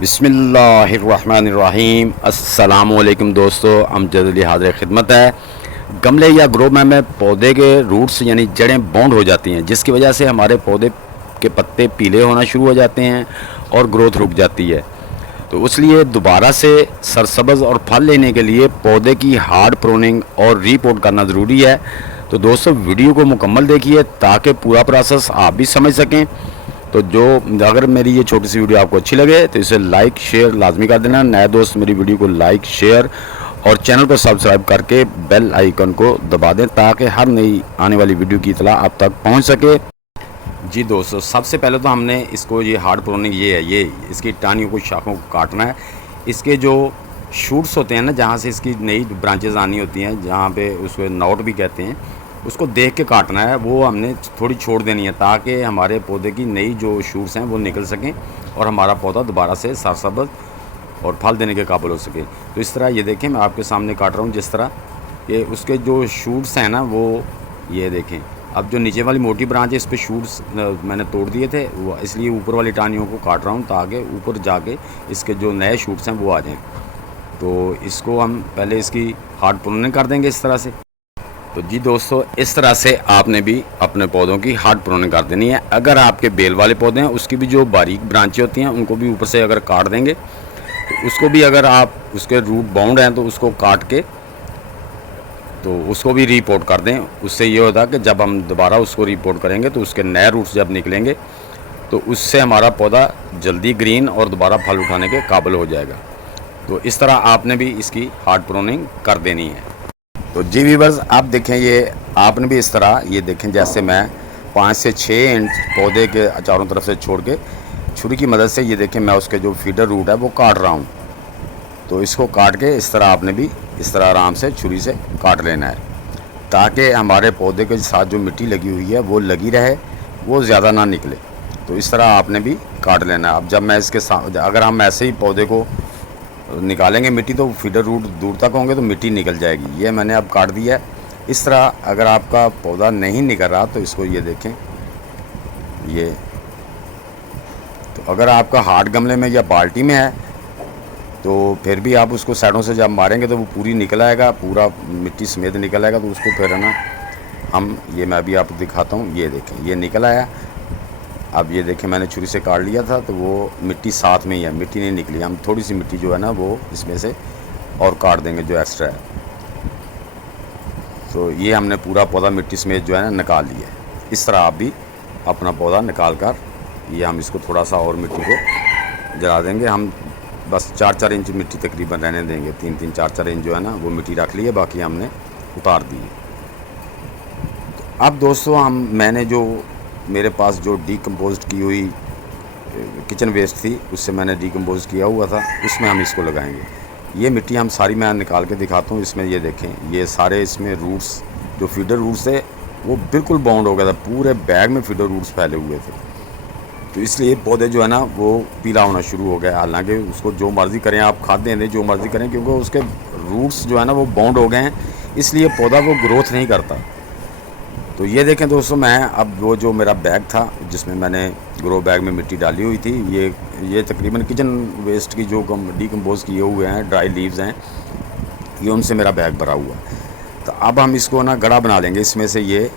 बिस्मिल्लाहिर्रहमानिर्रहीम। अस्सलामुअलैकुम दोस्तों, अमजद अली हाज़िर खिदमत है। गमले या ग्रो में पौधे के रूट्स यानी जड़ें बाउंड हो जाती हैं, जिसकी वजह से हमारे पौधे के पत्ते पीले होना शुरू हो जाते हैं और ग्रोथ रुक जाती है। तो इसलिए दोबारा से सरसब्ज़ और फल लेने के लिए पौधे की हार्ड प्रूनिंग और रीपोर्ट करना ज़रूरी है। तो दोस्तों वीडियो को मुकम्मल देखिए ताकि पूरा प्रोसेस आप भी समझ सकें। तो अगर मेरी ये छोटी सी वीडियो आपको अच्छी लगे तो इसे लाइक शेयर लाजमी कर देना। नए दोस्त मेरी वीडियो को लाइक शेयर और चैनल को सब्सक्राइब करके बेल आइकन को दबा दें ताकि हर नई आने वाली वीडियो की इतला आप तक पहुंच सके। जी दोस्तों, सबसे पहले तो हमने इसको ये हार्ड प्रूनिंग ये है, ये इसकी टानियों को शाखों को काटना है। इसके जो शूट्स होते हैं ना, जहाँ से इसकी नई ब्रांचेस आनी होती हैं, जहाँ पे उसको नॉट भी कहते हैं, उसको देख के काटना है। वो हमने थोड़ी छोड़ देनी है ताकि हमारे पौधे की नई जो शूट्स हैं वो निकल सकें और हमारा पौधा दोबारा से सरसब्ज़ और फल देने के काबिल हो सके। तो इस तरह ये देखें, मैं आपके सामने काट रहा हूँ जिस तरह ये उसके जो शूट्स हैं ना, वो ये देखें। अब जो नीचे वाली मोटी ब्रांच है, इस पर शूट्स मैंने तोड़ दिए थे, वो इसलिए ऊपर वाली टानियों को काट रहा हूँ ताकि ऊपर जाके इसके जो नए शूट्स हैं वो आ जाएँ। तो इसको हम पहले इसकी हार्ड प्रूनिंग कर देंगे इस तरह से। तो जी दोस्तों, इस तरह से आपने भी अपने पौधों की हार्ड प्रूनिंग कर देनी है। अगर आपके बेल वाले पौधे हैं, उसकी भी जो बारीक ब्रांचें होती हैं उनको भी ऊपर से अगर काट देंगे तो उसको भी, अगर आप उसके रूट बाउंड हैं तो उसको काट के तो उसको भी रिपोर्ट कर दें। उससे ये होता है कि जब हम दोबारा उसको रिपोर्ट करेंगे तो उसके नए रूट्स जब निकलेंगे तो उससे हमारा पौधा जल्दी ग्रीन और दोबारा फल उठाने के काबिल हो जाएगा। तो इस तरह आपने भी इसकी हार्ड प्रूनिंग कर देनी है। तो जी व्यूअर्स, आप देखें, ये आपने भी इस तरह ये देखें, जैसे मैं 5 से 6 इंच पौधे के चारों तरफ से छोड़ के छुरी की मदद से ये देखें मैं उसके जो फीडर रूट है वो काट रहा हूँ। तो इसको काट के इस तरह आपने भी इस तरह आराम से छुरी से काट लेना है ताकि हमारे पौधे के साथ जो मिट्टी लगी हुई है वो लगी रहे, वो ज़्यादा ना निकले। तो इस तरह आपने भी काट लेना है। अब जब मैं इसके साथ, अगर हम ऐसे ही पौधे को निकालेंगे मिट्टी तो फीडर रूट दूर तक होंगे तो मिट्टी निकल जाएगी। ये मैंने अब काट दिया है। इस तरह अगर आपका पौधा नहीं निकल रहा तो इसको ये देखें, ये तो अगर आपका हार्ड गमले में या बाल्टी में है तो फिर भी आप उसको साइडों से जब मारेंगे तो वो पूरी निकल आएगा, पूरा मिट्टी समेत निकल आएगा। तो उसको फिर है ना, हम ये मैं अभी आपको दिखाता हूँ। ये देखें, ये निकल आया। अब ये देखें, मैंने छुरी से काट लिया था तो वो मिट्टी साथ में ही है, मिट्टी नहीं निकली। हम थोड़ी सी मिट्टी जो है ना वो इसमें से और काट देंगे जो एक्स्ट्रा है। तो ये हमने पूरा पौधा मिट्टी समेत जो है ना निकाल लिया है। इस तरह आप भी अपना पौधा निकाल कर, ये हम इसको थोड़ा सा और मिट्टी को जला देंगे। हम बस 4-4 इंच मिट्टी तकरीबन रहने देंगे। 3-3 4-4 इंच जो है ना वो मिट्टी रख ली है, बाकी हमने उतार दी है। तो अब दोस्तों, मैंने जो मेरे पास जो डीकम्पोज्ड की हुई किचन वेस्ट थी, उससे मैंने डीकम्पोज किया हुआ था, उसमें हम इसको लगाएंगे। ये मिट्टी हम सारी मैं निकाल के दिखाता हूँ। इसमें ये देखें, ये सारे इसमें रूट्स, जो फीडर रूट्स थे वो बिल्कुल बाउंड हो गया था, पूरे बैग में फीडर रूट्स फैले हुए थे। तो इसलिए पौधे जो है ना वो पीला होना शुरू हो गया। हालांकि उसको जो मर्ज़ी करें आप, खाद दें जो मर्ज़ी करें, क्योंकि उसके रूट्स जो है ना वो बाउंड हो गए हैं, इसलिए पौधा वो ग्रोथ नहीं करता। तो ये देखें दोस्तों, मैं अब वो जो मेरा बैग था जिसमें मैंने ग्रो बैग में मिट्टी डाली हुई थी, ये तकरीबन किचन वेस्ट की जो डीकम्पोज किए हुए हैं ड्राई लीव्स हैं, ये उनसे मेरा बैग भरा हुआ है। तो अब हम इसको ना गड़ा बना लेंगे। इसमें से ये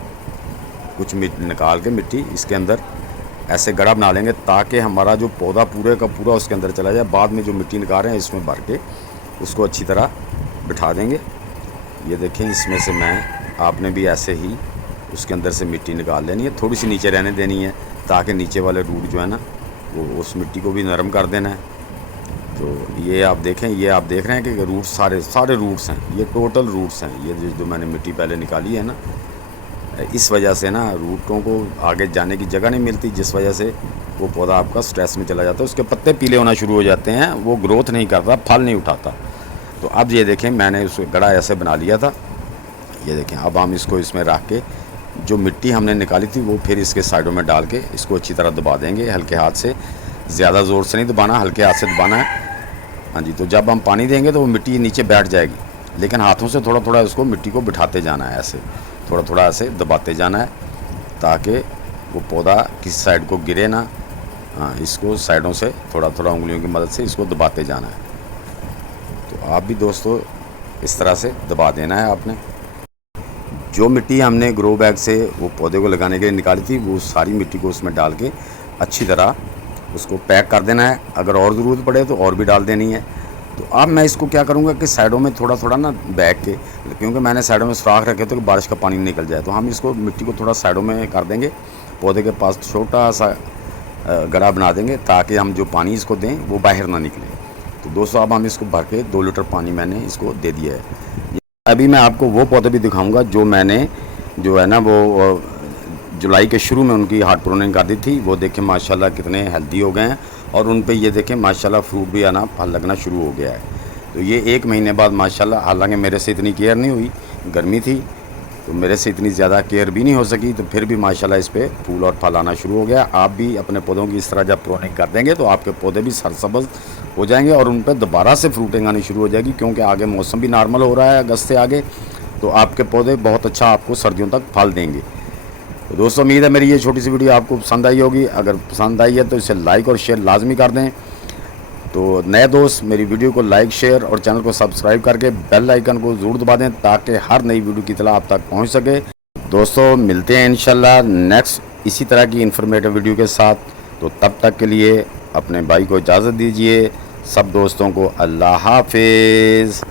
कुछ निकाल के मिट्टी इसके अंदर ऐसे गड़ा बना लेंगे ताकि हमारा जो पौधा पूरे का पूरा उसके अंदर चला जाए। बाद में जो मिट्टी निकाल रहे हैं इसमें भर के उसको अच्छी तरह बिठा देंगे। ये देखें, इसमें से आपने भी ऐसे ही उसके अंदर से मिट्टी निकाल लेनी है, थोड़ी सी नीचे रहने देनी है ताकि नीचे वाले रूट जो है ना वो उस मिट्टी को भी नरम कर देना है। तो ये आप देखें, ये आप देख रहे हैं कि रूट्स सारे रूट्स हैं, ये टोटल रूट्स हैं। ये जो मैंने मिट्टी पहले निकाली है ना, इस वजह से ना रूटों को आगे जाने की जगह नहीं मिलती, जिस वजह से वो पौधा आपका स्ट्रेस में चला जाता है, उसके पत्ते पीले होना शुरू हो जाते हैं, वो ग्रोथ नहीं करता, फल नहीं उठाता। तो अब ये देखें, मैंने उस गड़ा ऐसे बना लिया था। ये देखें, अब हम इसको इसमें रख के जो मिट्टी हमने निकाली थी वो फिर इसके साइडों में डाल के इसको अच्छी तरह दबा देंगे, हल्के हाथ से, ज़्यादा ज़ोर से नहीं दबाना, हल्के हाथ से दबाना है। हाँ जी, तो जब हम पानी देंगे तो वो मिट्टी नीचे बैठ जाएगी, लेकिन हाथों से थोड़ा थोड़ा उसको मिट्टी को बिठाते जाना है, ऐसे थोड़ा थोड़ा ऐसे दबाते जाना है ताकि वो पौधा किसी साइड को गिरे ना हाँ, इसको साइडों से थोड़ा थोड़ा उंगलियों की मदद से इसको दबाते जाना है। तो आप भी दोस्तों इस तरह से दबा देना है आपने। जो मिट्टी हमने ग्रो बैग से वो पौधे को लगाने के लिए निकाली थी, वो सारी मिट्टी को उसमें डाल के अच्छी तरह उसको पैक कर देना है। अगर और ज़रूरत पड़े तो और भी डाल देनी है। तो अब मैं इसको क्या करूँगा कि साइडों में थोड़ा थोड़ा ना बैग के, क्योंकि मैंने साइडों में सुराख रखे थे कि बारिश का पानी निकल जाए, तो हम इसको मिट्टी को थोड़ा साइडों में कर देंगे। पौधे के पास छोटा सा गड्ढा बना देंगे ताकि हम जो पानी इसको दें वो बाहर ना निकले। तो दोस्तों अब हम इसको भर के 2 लीटर पानी मैंने इसको दे दिया है। अभी मैं आपको वो पौधे भी दिखाऊंगा जो मैंने जो है ना वो जुलाई के शुरू में उनकी हार्ट प्रूनिंग कर दी थी। वो देखें माशाल्लाह कितने हेल्दी हो गए हैं, और उन पे ये देखें माशाल्लाह फ्रूट भी आना फल लगना शुरू हो गया है। तो ये 1 महीने बाद माशाल्लाह, हालांकि मेरे से इतनी केयर नहीं हुई, गर्मी थी तो मेरे से इतनी ज़्यादा केयर भी नहीं हो सकी, तो फिर भी माशाल्लाह इस पर फूल और फल आना शुरू हो गया। आप भी अपने पौधों की इस तरह जब प्रूनिंग कर देंगे तो आपके पौधे भी सरसब्ज़ हो जाएंगे और उन पर दोबारा से फ्रूटिंग आनी शुरू हो जाएगी, क्योंकि आगे मौसम भी नॉर्मल हो रहा है अगस्त से आगे। तो आपके पौधे बहुत अच्छा आपको सर्दियों तक फल देंगे। तो दोस्तों उम्मीद है मेरी ये छोटी सी वीडियो आपको पसंद आई होगी। अगर पसंद आई है तो इसे लाइक और शेयर लाजमी कर दें। तो नए दोस्त मेरी वीडियो को लाइक शेयर और चैनल को सब्सक्राइब करके बेल आइकन को ज़रूर दबा दें ताकि हर नई वीडियो की इत्तला आप तक पहुंच सके। दोस्तों मिलते हैं इंशाल्लाह नेक्स्ट इसी तरह की इन्फॉर्मेटिव वीडियो के साथ। तो तब तक के लिए अपने भाई को इजाज़त दीजिए। सब दोस्तों को अल्लाह हाफिज़।